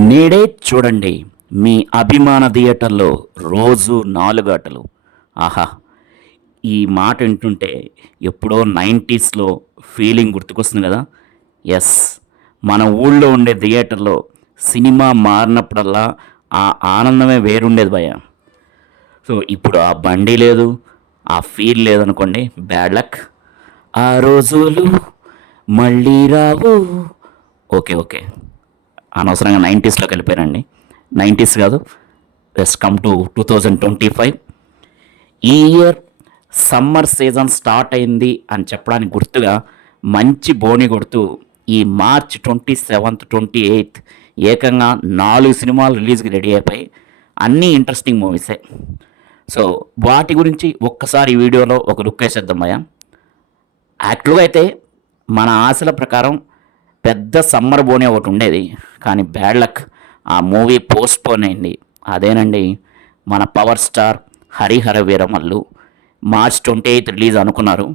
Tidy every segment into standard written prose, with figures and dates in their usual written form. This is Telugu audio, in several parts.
నేడే చూడండి మీ అభిమాన థియేటర్లో రోజు 4 ఆటలు. ఆహా! ఈ మాట వింటుంటే ఎప్పుడో 90స్‌లో ఫీలింగ్ గుర్తుకొస్తుంది కదా! యెస్. మన ఊళ్ళో ఉండే థియేటర్‌లో సినిమా మారినప్పుడల్లా ఆ ఆనందమే వేరుండేది భయ్యా. సో, ఇప్పుడు ఆ బండి లేదు, ఆ ఫీల్ లేదనుకోండి బ్యాడ్ లక్. ఆ రోజులు మళ్ళీ రావు. ఓకే. ఓకే. అనవసరంగా 90స్‌లోకి వెళ్ళిపోయానండి. 90స్ కాదు. Let's come to 2025. ఈ ఇయర్ సమ్మర్ సీజన్ స్టార్ట్ అయింది అని చెప్పడానికి గుర్తుగా మంచి బోని కొడుతూ ఈ మార్చ్ 27th, 28th ఏకంగా 4 సినిమాలు రిలీజ్‌కి రెడీ అయిపోయాయి. అన్నీ ఇంట్రెస్టింగ్ మూవీసే. సో, వాటి గురించి ఒక్కసారి ఈ వీడియోలో ఒక లుక్ వేసేద్దాం భయ్యా. యాక్చువల్‌గా అయితే మన ఆశల ప్రకారం పెద్ద సమ్మర్ బోని ఒకటి ఉండేది. కానీ బ్యాడ్ లక్ ఆ మూవీ పోస్ట్‌పోన్ అయింది. అదేనండి మన power star 'Harihara Veeramallu' March 28 release అనుకున్నారు.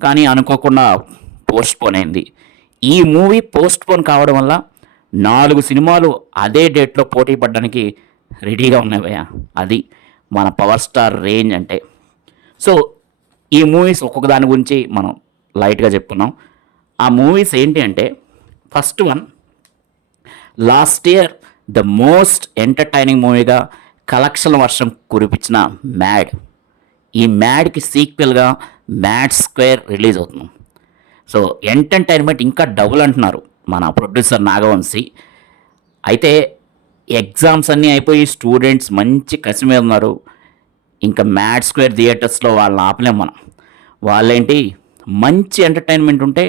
కానీ అనుకోకుండా పోస్ట్‌పోన్ అయింది. ఈ మూవీ పోస్ట్‌పోన్ కావడం వల్ల 4 సినిమాలు అదే డేట్‌లో పోటీ పడడానికి రెడీగా ఉన్నాయి భయ్యా. అది మన పవర్ స్టార్ రేంజ్ అంటే. సో, ఈ మూవీస్ ఒక్కొక్క దాని గురించి మనం లైట్‌గా చెప్పుకున్నాం. ఆ మూవీస్ ఏంటి అంటే first one last year the most entertaining మూవీగా కలెక్షన్ వర్షం కురిపించిన 'మ్యాడ్'. ఈ 'మ్యాడ్'కి సీక్వెల్‌గా 'మ్యాడ్ స్క్వేర్' రిలీజ్ అవుతుంది. సో, ఎంటర్టైన్మెంట్ ఇంకా డబుల్ అంటున్నారు మన ప్రొడ్యూసర్ నాగవంశీ. అయితే ఎగ్జామ్స్ అన్నీ అయిపోయి స్టూడెంట్స్ మంచి కసి మీద ఉన్నారు. ఇంకా 'మ్యాడ్ స్క్వేర్' థియేటర్స్‌లో వాళ్ళని ఆపలేం మనం. వాళ్ళేంటి మంచి ఎంటర్టైన్మెంట్ ఉంటే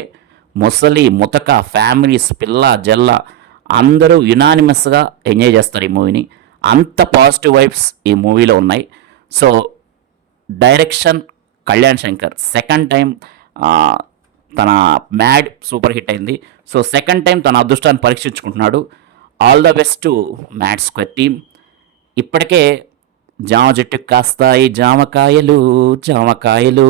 ముసలి, ముతక, ఫ్యామిలీస్, పిల్ల, జల్ల అందరూ యునానిమస్‌గా ఎంజాయ్ చేస్తారు ఈ మూవీని. అంత పాజిటివ్ వైబ్స్ ఈ మూవీలో ఉన్నాయి. So, direction Kalyan Shankar second time తన 'మ్యాడ్' సూపర్ హిట్ అయింది. సో, సెకండ్ టైం తన అదృష్టాన్ని పరీక్షించుకుంటున్నాడు. All the best to 'mad square' team. ఇప్పటికే జామ చెట్టుకు కాస్తాయి జామకాయలు, జామకాయలు,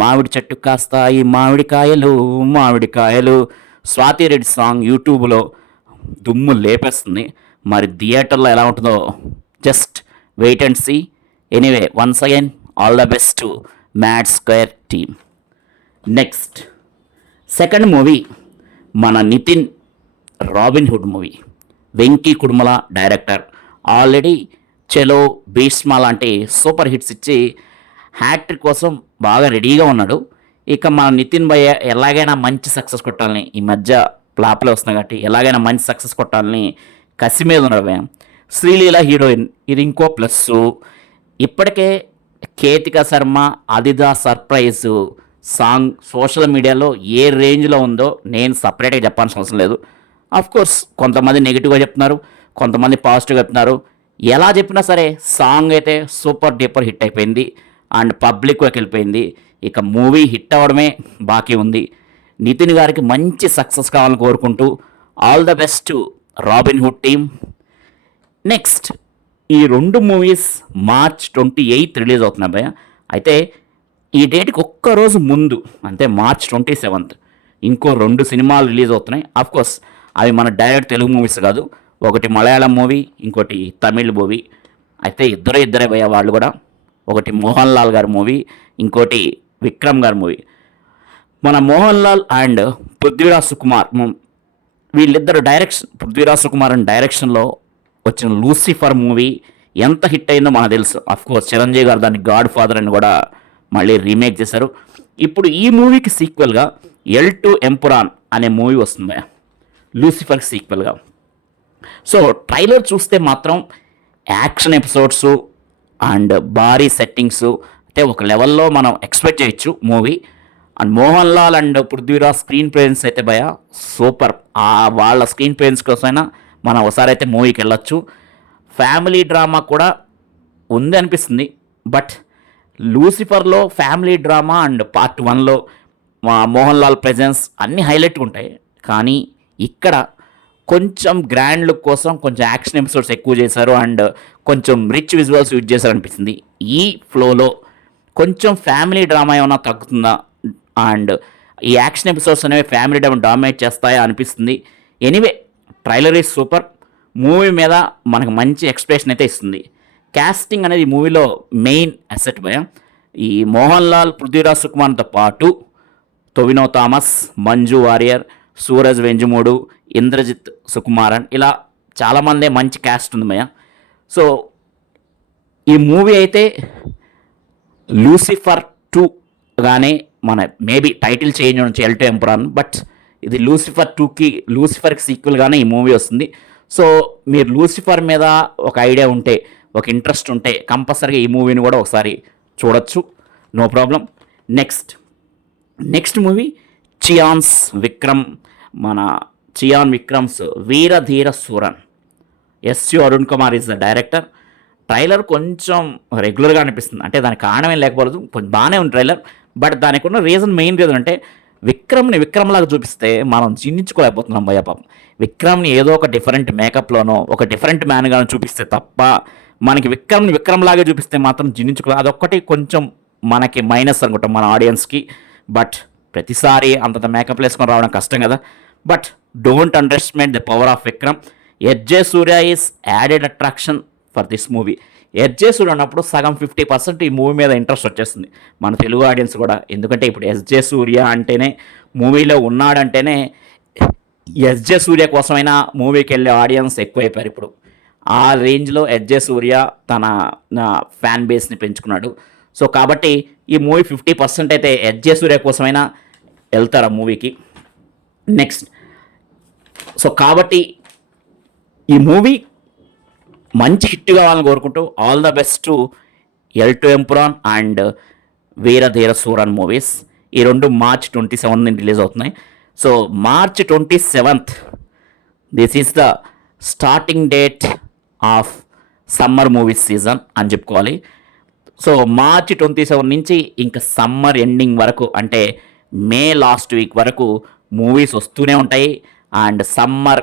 మామిడి చెట్టుకు కాస్తాయి మామిడికాయలు, మామిడికాయలు. స్వాతి రెడ్డి సాంగ్ యూట్యూబ్లో దుమ్ము లేపేస్తుంది. మరి థియేటర్లో ఎలా ఉంటుందో just wait and see. Anyway once again all the best to 'mad square' team. Next second movie మన Nitin 'robin hood' movie. Venky Kudumula director. Already 'Chalo', 'Bheeshma' లాంటి సూపర్ హిట్స్ ఇచ్చి హ్యాట్రిక్ కోసం బాగా రెడీగా ఉన్నాడు. ఇక మన నితిన్ భయ్య ఎలాగైనా మంచి సక్సెస్ కొట్టాలని, ఈ మధ్య ఫ్లాప్లో వస్తున్నాయి కాబట్టి ఎలాగైనా మంచి సక్సెస్ కొట్టాలని కసి మీద ఉన్నాడు భయ్య. శ్రీలీల హీరోయిన్, ఇది ఇంకో ప్లస్సు. ఇప్పటికే Ketika Sharma 'Adhida surprise' song social మీడియాలో ఏ రేంజ్లో ఉందో నేను సపరేట్గా చెప్పాల్సిన అవసరం లేదు. కోర్స్ కొంతమంది నెగిటివ్గా చెప్తున్నారు, కొంతమంది పాజిటివ్గా చెప్తున్నారు. ఎలా చెప్పినా సరే సాంగ్ అయితే సూపర్ డూపర్ హిట్ అయిపోయింది అండ్ పబ్లిక్లోకి వెళ్ళిపోయింది. ఇక మూవీ హిట్ అవ్వడమే బాకీ ఉంది. నితిన్ గారికి మంచి సక్సెస్ కావాలని కోరుకుంటూ all the best to 'robin hood' team. Next ఈ 2 మూవీస్ మార్చ్ 28 రిలీజ్ అవుతున్నాయి భయ్య. అయితే ఈ డేట్కి ఒక్కరోజు ముందు అంటే మార్చ్ 27th ఇంకో 2 సినిమాలు రిలీజ్ అవుతున్నాయి. కోర్స్ అవి మన డైరెక్ట్ తెలుగు మూవీస్ కాదు. ఒకటి మలయాళం మూవీ, ఇంకోటి తమిళ్ మూవీ. అయితే ఇద్దరే భయ్య వాళ్ళు కూడా. ఒకటి మోహన్ లాల్ గారి మూవీ, ఇంకోటి విక్రమ్ గారి మూవీ. మన మోహన్ లాల్ అండ్ పృథ్వీరాజ్ సుకుమార్ వీళ్ళిద్దరు పృథ్వీరాజ్ సుకుమార్ అండ్ డైరెక్షన్లో వచ్చిన 'లూసిఫర్' మూవీ ఎంత హిట్ అయిందో మనకు తెలుసు. కోర్స్ చిరంజీవి గారు దాన్ని 'గాడ్ ఫాదర్' అని కూడా మళ్ళీ రీమేక్ చేశారు. ఇప్పుడు ఈ మూవీకి సీక్వెల్గా 'ఎల్2 ఎంపురాన్' అనే మూవీ వస్తుంది 'లూసిఫర్కి' సీక్వెల్గా. సో, ట్రైలర్ చూస్తే మాత్రం యాక్షన్ ఎపిసోడ్స్ అండ్ భారీ సెట్టింగ్స్ అంటే ఒక లెవెల్లో మనం ఎక్స్పెక్ట్ చేయొచ్చు movie. And Mohan Lal and Prithviraj screen presence అయితే భయ సూపర్. వాళ్ళ స్క్రీన్ ప్రెజెన్స్ కోసమైనా మనం ఒకసారి అయితే మూవీకి వెళ్ళొచ్చు. ఫ్యామిలీ డ్రామా కూడా ఉంది అనిపిస్తుంది. బట్ లూసిఫర్లో ఫ్యామిలీ డ్రామా అండ్ పార్ట్ 1లో మోహన్ లాల్ ప్రెజెన్స్ అన్నీ హైలైట్గా ఉంటాయి. కానీ ఇక్కడ కొంచెం గ్రాండ్ లుక్ కోసం కొంచెం యాక్షన్ ఎపిసోడ్స్ ఎక్కువ చేశారు అండ్ కొంచెం రిచ్ విజువల్స్ యూజ్ చేశారు అనిపిస్తుంది. ఈ ఫ్లోలో కొంచెం ఫ్యామిలీ డ్రామా ఏమైనా తగ్గుతుందా అండ్ ఈ యాక్షన్ ఎపిసోడ్స్ అనేవి ఫ్యామిలీ డ్రామా డామినేట్ చేస్తాయా అనిపిస్తుంది. Anyway trailer is super. Movie మీద మనకు మంచి ఎక్స్ప్రెషన్ అయితే ఇస్తుంది. కాస్టింగ్ అనేది ఈ మూవీలో మెయిన్ అసెట్ భయ. ఈ మోహన్ లాల్, పృథ్వీరాజ్ సుకుమార్తో పాటు టొవినో థామస్, మంజు వారియర్, సూరజ్ వెంజమూడు, ఇంద్రజిత్ సుకుమారన్, ఇలా చాలామంది మంచి క్యాస్ట్ ఉంది భయ. సో ఈ మూవీ అయితే లూసిఫర్ 2 గానే మన మేబీ టైటిల్ చేంజ్ ఉండొచ్చు ఎల్ టు ఎంపరాన్, బట్ ఇది లూసిఫర్కి సీక్వెల్గానే ఈ మూవీ వస్తుంది. సో మీరు లూసిఫర్ మీద ఒక ఐడియా ఉంటే, ఒక ఇంట్రెస్ట్ ఉంటే కంపల్సరీగా ఈ మూవీని కూడా ఒకసారి చూడొచ్చు, no problem. Next movie Chiyaan's Vikram, మన Chiyaan Vikram's Veeradheera Sooran. SU Arun Kumar is the director. Trailer కొంచెం రెగ్యులర్గా అనిపిస్తుంది, అంటే దానికి కారణం ఏం లేకపోలేదు, కొంచెం బాగానే ఉంది ట్రైలర్. బట్ దానికి ఉన్న మెయిన్ రీజన్ అంటే విక్రమ్లాగా చూపిస్తే మనం జీర్ణించుకోలేకపోతున్నాం భయ పాపం. విక్రమ్ని ఏదో ఒక డిఫరెంట్ మేకప్లోనో ఒక డిఫరెంట్ మ్యాన్గానో చూపిస్తే తప్ప మనకి విక్రమ్లాగే చూపిస్తే మాత్రం జీర్ణించుకోలేదు. అదొక్కటి కొంచెం మనకి మైనస్ అనుకుంటాం మన ఆడియన్స్కి. బట్ ప్రతిసారి అంతంత మేకప్ వేసుకొని రావడం కష్టం కదా. But don't underestimate the power of Vikram. SJ Suryah is added attraction for this movie. SJ Suryah అన్నప్పుడు సగం 50% ఈ మూవీ మీద ఇంట్రెస్ట్ వచ్చేస్తుంది మన తెలుగు ఆడియన్స్ కూడా. ఎందుకంటే ఇప్పుడు ఎస్జే సూర్య అంటేనే, మూవీలో ఉన్నాడంటేనే ఎస్జే సూర్య కోసమైనా మూవీకి వెళ్ళే ఆడియన్స్ ఎక్కువైపోయారు ఇప్పుడు. ఆ రేంజ్లో ఎస్జే సూర్య తన ఫ్యాన్ బేస్ని పెంచుకున్నాడు. సో కాబట్టి ఈ మూవీ 50% అయితే ఎస్జే సూర్య కోసమైనా వెళ్తారు ఆ మూవీకి. నెక్స్ట్ సో కాబట్టి ఈ మూవీ మంచి హిట్ కావాలని కోరుకుంటూ all the best to L two Empuraan and Veeradheera Sooran movies. ఈ రెండు March 27 రిలీజ్ అవుతున్నాయి. So March 27 this is the starting date of summer movies season అని చెప్పుకోవాలి. సో March 27 నుంచి ఇంకా సమ్మర్ ఎండింగ్ వరకు, అంటే మే లాస్ట్ వీక్ వరకు మూవీస్ వస్తూనే ఉంటాయి. అండ్ సమ్మర్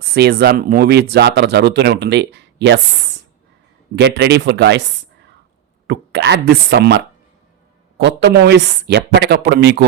సీజన్ మూవీ జాతర జరుగుతూనే ఉంటుంది. Yes, get ready for guys to crack this summer. కొత్త మూవీస్ ఎప్పటికప్పుడు మీకు